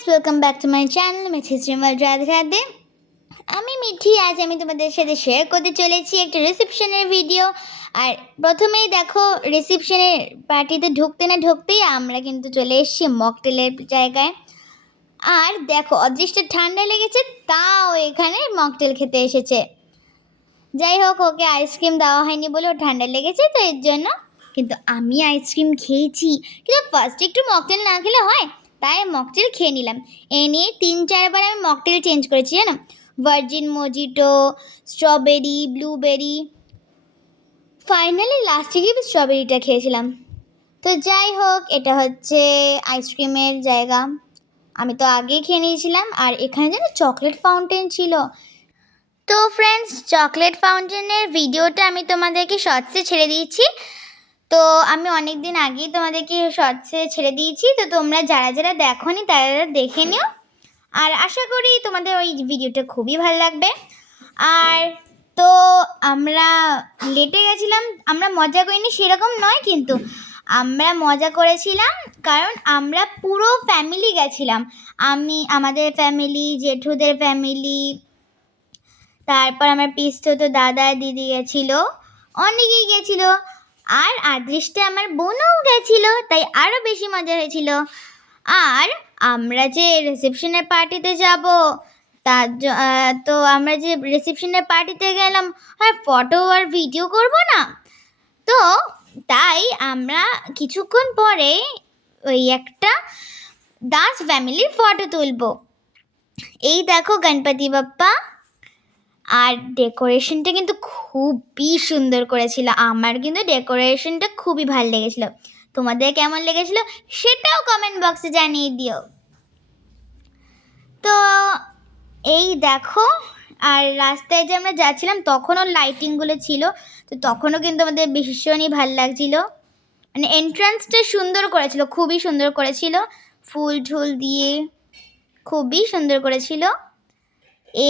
Friends welcome back to my channel Mithi Shrimal Radhe Radhe. আমি মিঠি আজ আমি তোমাদের সাথে শেয়ার করতে চলেছি একটা রিসেপশনের ভিডিও। আর প্রথমেই দেখো রিসেপশনের পার্টিতে ঢুকতে না ঢুকতেই আমরা কিন্তু চলে এসেছি মকটেলের জায়গায়। আর দেখো অদৃষ্টে ঠান্ডা লেগেছে তাও এখানে মকটেল খেতে এসেছে। যাই হোক ওকে আইসক্রিম দেওয়া হয়নি বলে ওর ঠান্ডা লেগেছে তো এর জন্য, কিন্তু আমি আইসক্রিম খেয়েছি। কিন্তু ফার্স্টে একটু মকটেল না খেলে হয়, তাই মকটেল খেয়ে নিলাম। এ নিয়ে 3-4 বার আমি মকটেল চেঞ্জ করেছি জানো, ভার্জিন মোজিটো, স্ট্রবেরি, ব্লুবেরি, ফাইনালি লাস্টে গিয়ে স্ট্রবেরিটা খেয়েছিলাম। তো যাই হোক এটা হচ্ছে আইসক্রিমের জায়গা, আমি তো আগেই খেয়ে নিয়েছিলাম। আর এখানে যেন চকলেট ফাউন্টেন ছিল। তো ফ্রেন্ডস চকলেট ফাউন্টেনের ভিডিওটা আমি তোমাদেরকে শর্টসে ছেড়ে দিয়েছি। তো আমি অনেক দিন আগেই তোমাদেরকে শর্টসে ছেড়ে দিয়েছি, তো তোমরা যারা যারা দেখোনি তারা দেখে নিও। আর আশা করি তোমাদের ওই ভিডিওটা খুবই ভালো লাগবে। আর তো আমরা লেটে গেছিলাম, আমরা মজা করিনি সেরকম নয়, কিন্তু আমরা মজা করেছিলাম কারণ আমরা পুরো ফ্যামিলি গেছিলাম। আমাদের ফ্যামিলি, জেঠুদের ফ্যামিলি, তারপর আমার পিস্তত দাদা দিদি গেছিলো, অনেকেই গেছিলো। আর আদৃষ্টে আমার বোনও গেছিলো, তাই আরও বেশি মজা হয়েছিল। আর আমরা যে রিসেপশনের পার্টিতে যাব, তো আমরা যে রিসেপশনের পার্টিতে গেলাম আর ফটো আর ভিডিও করব না, তো তাই আমরা কিছুক্ষণ পরে ওই একটা দাস ফ্যামিলির ফটো তুলব। এই দেখো গণপতি বাপ্পা। আর ডেকোরেশনটা কিন্তু খুবই সুন্দর করেছিল, আমার কিন্তু ডেকোরেশনটা খুবই ভালো লেগেছিলো। তোমাদের কেমন লেগেছিল সেটাও কমেন্ট বক্সে জানিয়ে দিও। তো এই দেখো, আর রাস্তায় যে আমরা যাচ্ছিলাম তখনও লাইটিংগুলো ছিল, তো তখনও কিন্তু আমাদের ভীষণই ভালো লাগছিল। মানে এন্ট্রান্সটা সুন্দর করেছিল, খুবই সুন্দর করেছিল, ফুল ঝুল দিয়ে খুবই সুন্দর করেছিল।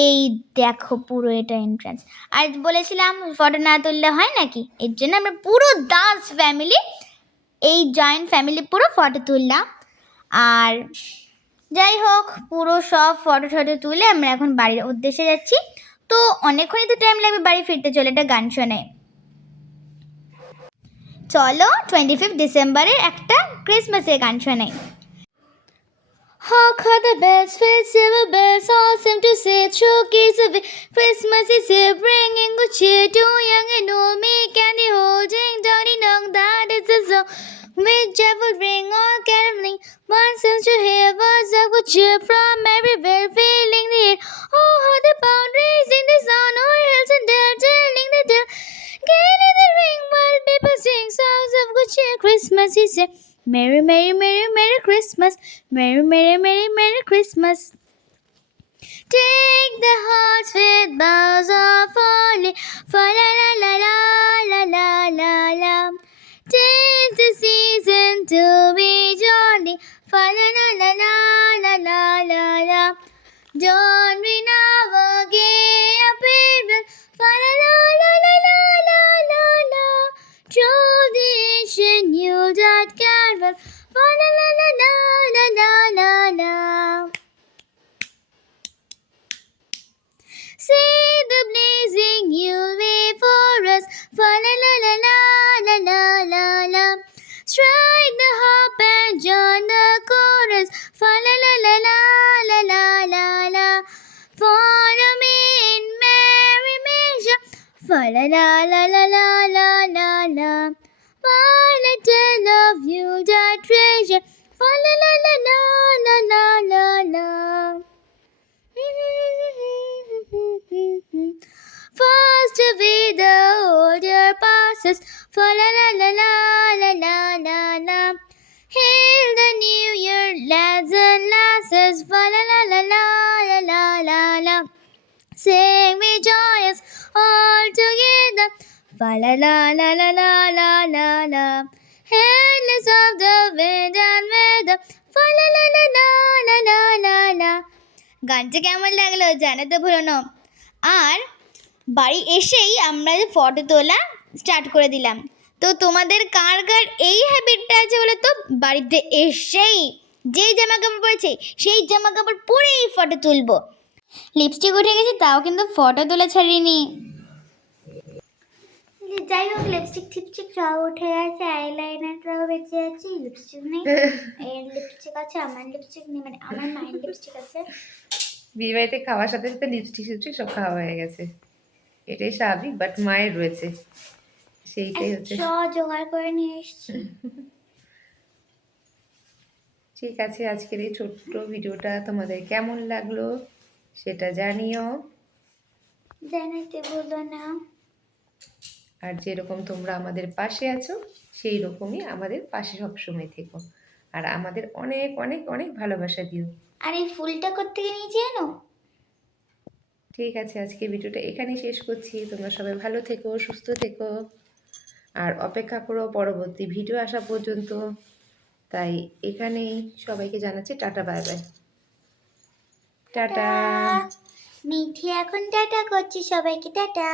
এই দেখো পুরো এটা এন্ট্রান্স। আর বলেছিলাম ফটো না তুললে হয় নাকি, এর জন্য আমরা পুরো দাস ফ্যামিলি, এই জয়েন্ট ফ্যামিলি পুরো ফটো তুললাম। আর যাই হোক পুরো সব ফটো টটো তুলে আমরা এখন বাড়ির উদ্দেশ্যে যাচ্ছি। তো অনেকক্ষণই তো টাইম লাগবে বাড়ি ফিরতে, চলে একটা গান শোনাই। চলো 25 ডিসেম্বরের একটা ক্রিসমাসের গান শোনাই। Hark, how the bells fill, silver bells all seem to say, through gates of it, Christmas is here, bringing good cheer to young and old, meek and the holding, Johnny Knock, that is the song, which will bring all caroling, one seems to hear words of good cheer from everywhere, filling the air. Oh, how the bound raising the sound o'er hills and dale, telling the tale, gaining the ring, while people sing songs of good cheer. Christmas is here. Merry, merry, merry, merry Christmas. Merry, merry, merry, merry Christmas. Take the hearts with boughs of holly, fa la la la la la la la la. Tis the season to be jolly, fa la la la la la la la la. Don't we now gay apparel, fa la la la la la la la la. Through the ancient new that carol, fa la la la la la la la la. See the blazing new way for us, fa la la la la la la la la. Strike the harp and join the chorus, fa la la la la la la la la. Follow me in merry measure, fa la la la la la la la la. While I tell of you the treasure, fa la la la la la la la la. Fast away the old year passes, fa la la la la la la la la. Hail the new year, lads and lasses, fa la la la la la la la la. Sing we joyous all together, fa la la la la la la la la. Heedless of the wind and weather, fa la la la la la la la la. গানটা কেমন লাগলো জানাতে ভুলো না। আর বাড়ি এসেই আমরা photo তোলা স্টার্ট করে দিলাম। তো তোমাদের কার কার এই হ্যাবিটটা আছে বলে তো, বাড়িতে এসেই যেই জামা কাপড় পরেছে সেই জামা কাপড় পরেই ফটো তুলবো। লিপস্টিক উঠে গেছে তাও কিন্তু ফটো তোলা ছাড়িনি। যাই হোক, লিপস্টিক টিপস্টিক সব উঠে গেছে, আইলাইনারটাও বেঁচে আছে, লিপস্টিক নেই। এর লিপস্টিক আছে, আমার লিপস্টিক নেই, মানে আমার মায়ের লিপস্টিক আছে। বিয়ে বাড়িতে খাওয়ার সাথে সাথে লিপস্টিক ফিপস্টিক সব খাওয়া হয়ে গেছে, এটাই স্বাভাবিক, বাট মায়ের রয়েছে, সেইটাই হচ্ছে। জোগাড় করে নিয়ে এসেছি। ঠিক আছে, আজকের এই ছোট্ট ভিডিওটা তোমাদের কেমন লাগলো সেটা জানিও, জানাতে ভুলো না। আর যেরকম তোমরা আমাদের পাশে আছো সেই রকমই আমাদের পাশে সবসময় থেকো, আর আমাদের অনেক অনেক অনেক ভালোবাসা দিও। আর এই ফুলটা কোত্থেকে নিয়েছি জানো? ঠিক আছে, আজকে ভিডিওটা এখানেই শেষ করছি। তোমরা সবাই ভালো থেকো, সুস্থ থেকো, আর অপেক্ষা করো পরবর্তী ভিডিও আসা পর্যন্ত। তাই এখানেই সবাইকে জানাচ্ছি tata, bye bye, tata. Mithi এখন টাটা করছি সবাইকে, টাটা।